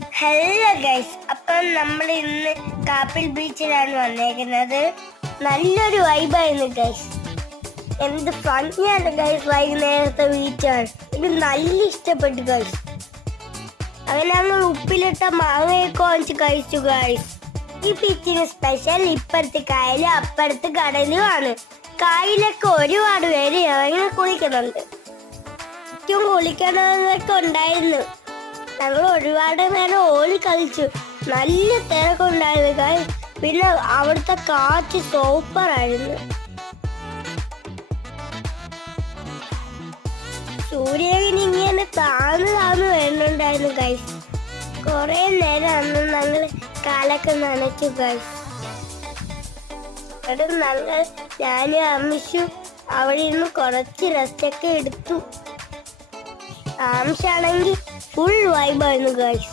Hello guys, അപ്പം നമ്മൾ ഇന്ന് കാപ്പിൽ ബീച്ചിലാണ് വന്നേക്കുന്നത്. നല്ലൊരു വൈബായിരുന്നു ഗൈസ്. എന്ത് ഭംഗിയാണ് ഗൈസ്, വൈകുന്നേരത്തെ ബീച്ചാണ്. എനിക്ക് നല്ല ഇഷ്ടപ്പെട്ടു ഗൈസ്. അങ്ങനെ നമ്മൾ ഉപ്പിലിട്ട മാങ്ങയൊക്കെ വാങ്ങിച്ച് കഴിച്ചു ഗൈസ്. ഈ ബീച്ചിന് സ്പെഷ്യൽ ഇപ്പുറത്ത് കായലും അപ്പുറത്ത് കടലുമാണ്. കായലൊക്കെ ഒരുപാട് പേര് ഇറങ്ങി കുളിക്കുന്നുണ്ട്. ഏറ്റവും കുളിക്കണമെന്നൊക്കെ ഉണ്ടായിരുന്നു. ഞങ്ങൾ ഒരുപാട് നേരം ഓടി കളിച്ചു. നല്ല തിരക്കുണ്ടായിരുന്നു ഗൈസ്. പിന്നെ അവിടുത്തെ കാറ്റ് സൂപ്പർ ആയിരുന്നു. സൂര്യൻ ഇങ്ങനെ താന്ന് വരുന്നുണ്ടായിരുന്നു ഗൈസ്. കുറെ നേരം അന്ന് ഞങ്ങൾ കാലൊക്കെ നനച്ചു ഗൈസ്. അവിടെ ഞങ്ങൾ ഞാനും അമ്മിഷും അവിടെ നിന്ന് കുറച്ച് റെസ്റ്റൊക്കെ എടുത്തു. ആംശാണെങ്കിൽ ഫുൾ വൈബായിരുന്നു ഗൈസ്.